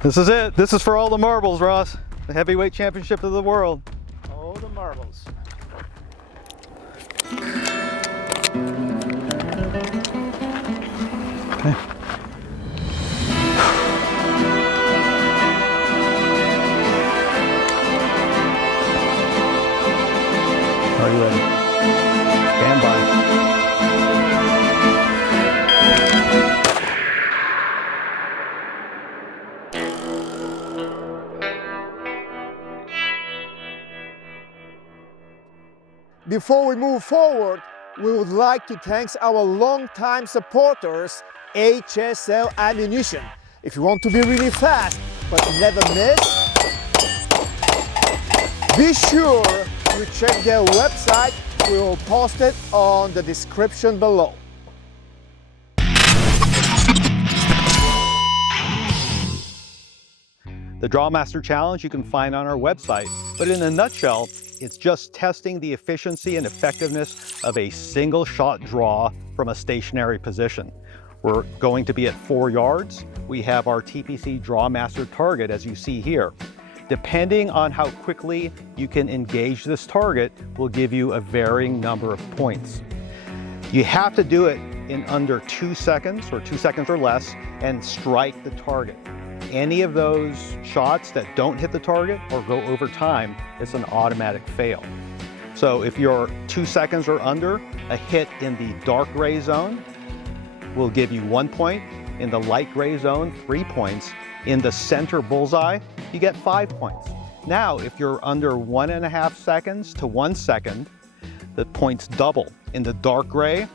This is it. This is for all the marbles, Ross. The heavyweight championship of the world. All the marbles. Okay. Are you ready? Stand by. Before we move forward, we would like to thank our longtime supporters, HSL Ammunition. If you want to be really fast but never miss, be sure to check their website. We will post it on the description below. The Drawmaster Challenge you can find on our website, but in a nutshell, it's just testing the efficiency and effectiveness of a single shot draw from a stationary position. We're going to be at 4 yards. We have our TPC Drawmaster target, as you see here. Depending on how quickly you can engage this target will give you a varying number of points. You have to do it in under 2 seconds or 2 seconds or less and strike the target. Any of those shots that don't hit the target or go over time, it's an automatic fail. So if you're 2 seconds or under, a hit in the dark gray zone will give you 1 point. In the light gray zone, 3 points. In the center bullseye, you get 5 points. Now, if you're under 1.5 seconds to 1 second, the points double. In the dark gray,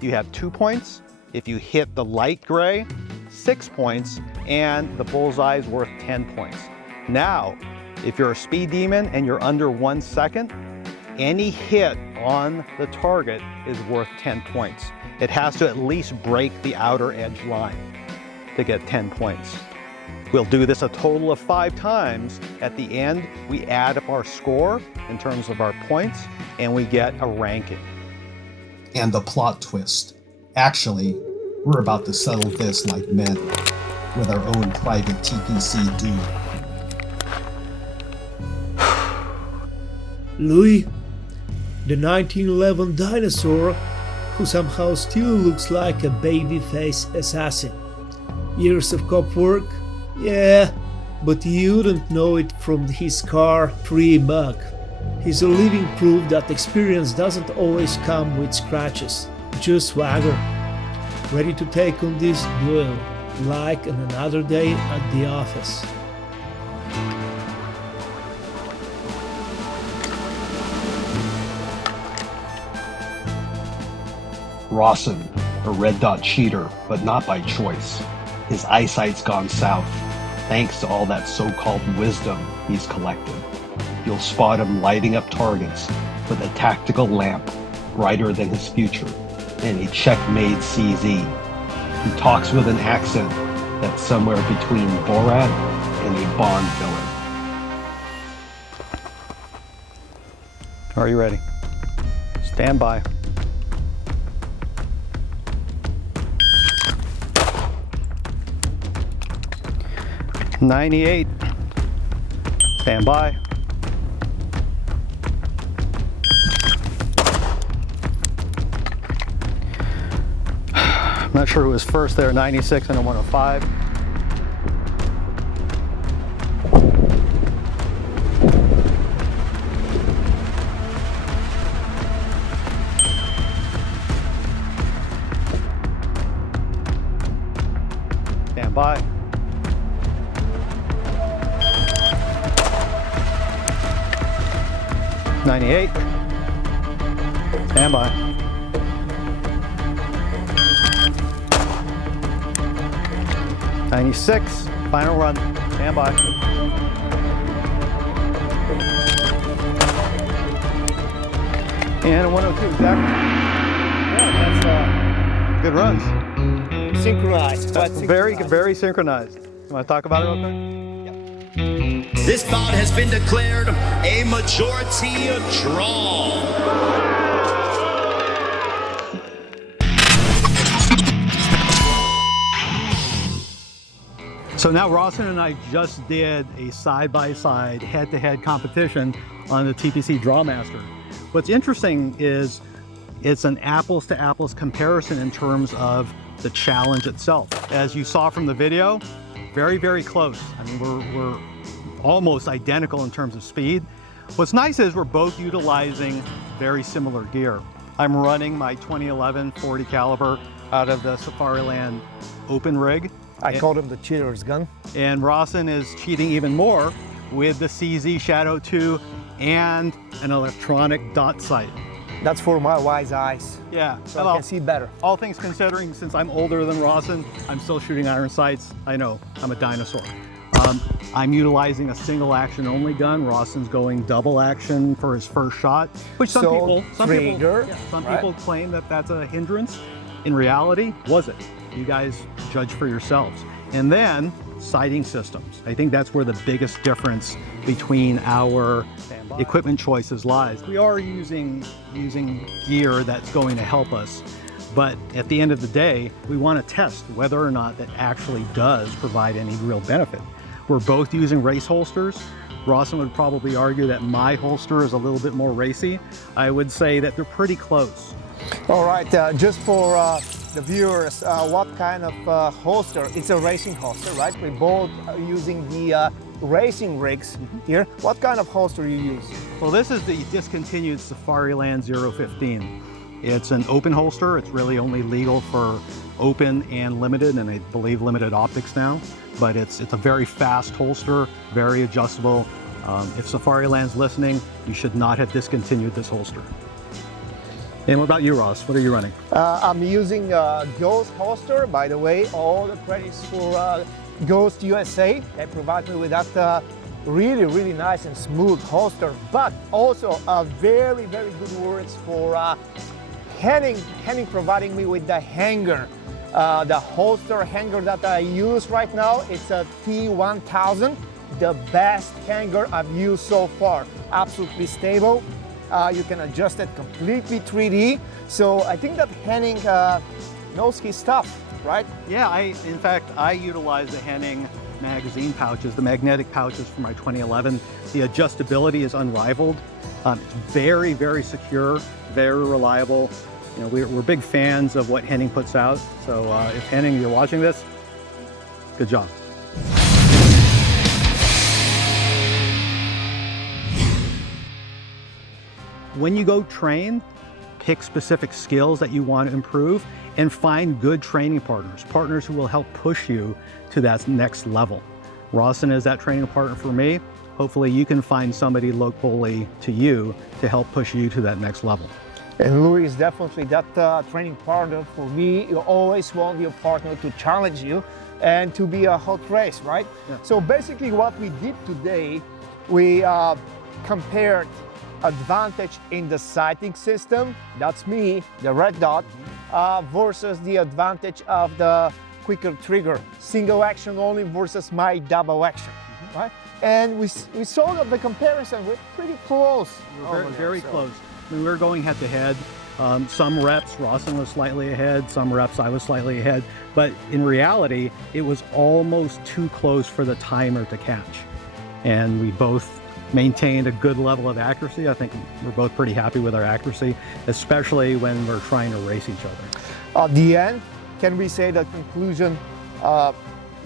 you have 2 points. If you hit the light gray, 6 points, and the bullseye is worth 10 points. Now, if you're a speed demon and you're under 1 second, any hit on the target is worth 10 points. It has to at least break the outer edge line to get 10 points. We'll do this a total of 5 times. At the end, we add up our score in terms of our points, and we get a ranking. And the plot twist. Actually, we're about to settle this like men, with our own private TPC duel. Louis, the 1911 dinosaur who somehow still looks like a babyface assassin. Years of cop work? Yeah, but you wouldn't know it from his scar pre-bug. He's a living proof that experience doesn't always come with scratches, just swagger. Ready to take on this duel, like on another day at the office. Rawson, a red dot cheater, but not by choice. His eyesight's gone south, thanks to all that so-called wisdom he's collected. You'll spot him lighting up targets with a tactical lamp brighter than his future and a checkmate CZ. He talks with an accent that's somewhere between Borat and a Bond villain. Are you ready? Stand by. '98. Stand by. I'm not sure who was first there, 96 and a 105. Stand by. '98. Stand by. '96. Final run. Stand by. And a 102. Exactly. Yeah, that's Good runs. synchronized. Very synchronized. You want to talk about it real quick? This bout has been declared a majority draw. So now Rawson and I just did a side-by-side, head-to-head competition on the TPC Drawmaster. What's interesting is it's an apples-to-apples comparison in terms of the challenge itself. As you saw from the video, very, very close. I mean, we're almost identical in terms of speed. What's nice is we're both utilizing very similar gear. I'm running my 2011 40 caliber out of the Safariland open rig. I called him the cheater's gun. And Rawson is cheating even more with the CZ Shadow 2 and an electronic dot sight. That's for my wise eyes. Yeah, So I can see better. all things considering, since I'm older than Rawson, I'm still shooting iron sights. I know, I'm a dinosaur. I'm utilizing a single action only gun. Rawson's going double action for his first shot, which some people claim that that's a hindrance. In reality, was it? You guys judge for yourselves. And then sighting systems. I think that's where the biggest difference between our equipment choices lies. We are using gear that's going to help us, but at the end of the day, we want to test whether or not that actually does provide any real benefit. We're both using race holsters. Rawson would probably argue that my holster is a little bit more racy. I would say that they're pretty close. All right, just for the viewers, what kind of holster? It's a racing holster, right? We both are using the racing rigs here. What kind of holster you use? Well, this is the discontinued Safariland 015. It's an open holster. It's really only legal for open and limited, and I believe limited optics now. But it's a very fast holster, very adjustable. If Safariland's listening, you should not have discontinued this holster. And what about you, Ross? What are you running? I'm using Ghost holster. By the way, all the credits for Ghost USA. They provide me with that really, really nice and smooth holster. But also very, very good words for Handgun providing me with the hanger. The holster hanger that I use right now, it's a T1000. The best hanger I've used so far. Absolutely stable. You can adjust it completely 3D. So I think that Henning knows his stuff, right? Yeah, in fact, I utilize the Henning magazine pouches, the magnetic pouches for my 2011. The adjustability is unrivaled. It's very, very secure, very reliable. You know, we're big fans of what Henning puts out. So if Henning, you're watching this, good job. When you go train, pick specific skills that you want to improve and find good training partners who will help push you to that next level. Rawson is that training partner for me. Hopefully you can find somebody locally to you to help push you to that next level. And Louis is definitely that training partner for me. You always want your partner to challenge you and to be a hot race, right? Yeah. So basically what we did today, we compared advantage in the sighting system, that's me, the red dot, versus the advantage of the quicker trigger, single action only versus my double action, right? And we saw that the comparison, we're pretty close. We're very close. I mean, we were going head to head. Some reps, Rawson was slightly ahead, some reps I was slightly ahead, but in reality, it was almost too close for the timer to catch. And we both maintained a good level of accuracy. I think we're both pretty happy with our accuracy, especially when we're trying to race each other. At the end, can we say the conclusion,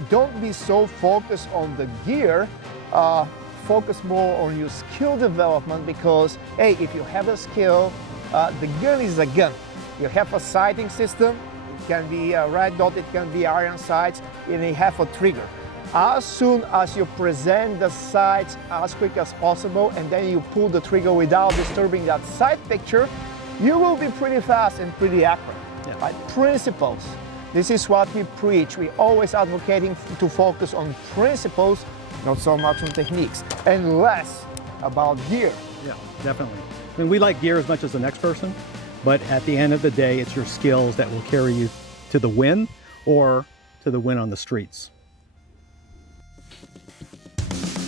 don't be so focused on the gear, focus more on your skill development, because, hey, if you have a skill, the gun is a gun. You have a sighting system, it can be a red dot, it can be iron sights, and you have a trigger. As soon as you present the sights as quick as possible and then you pull the trigger without disturbing that sight picture, you will be pretty fast and pretty accurate. Yeah. Right? Principles. This is what we preach. We're always advocating to focus on principles, not so much on techniques, and less about gear. Yeah, definitely. I mean, we like gear as much as the next person, but at the end of the day, it's your skills that will carry you to the win or to the win on the streets.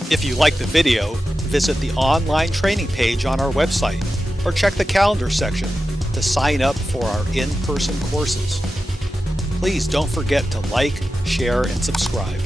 If you like the video, visit the online training page on our website or check the calendar section to sign up for our in-person courses. Please don't forget to like, share, and subscribe.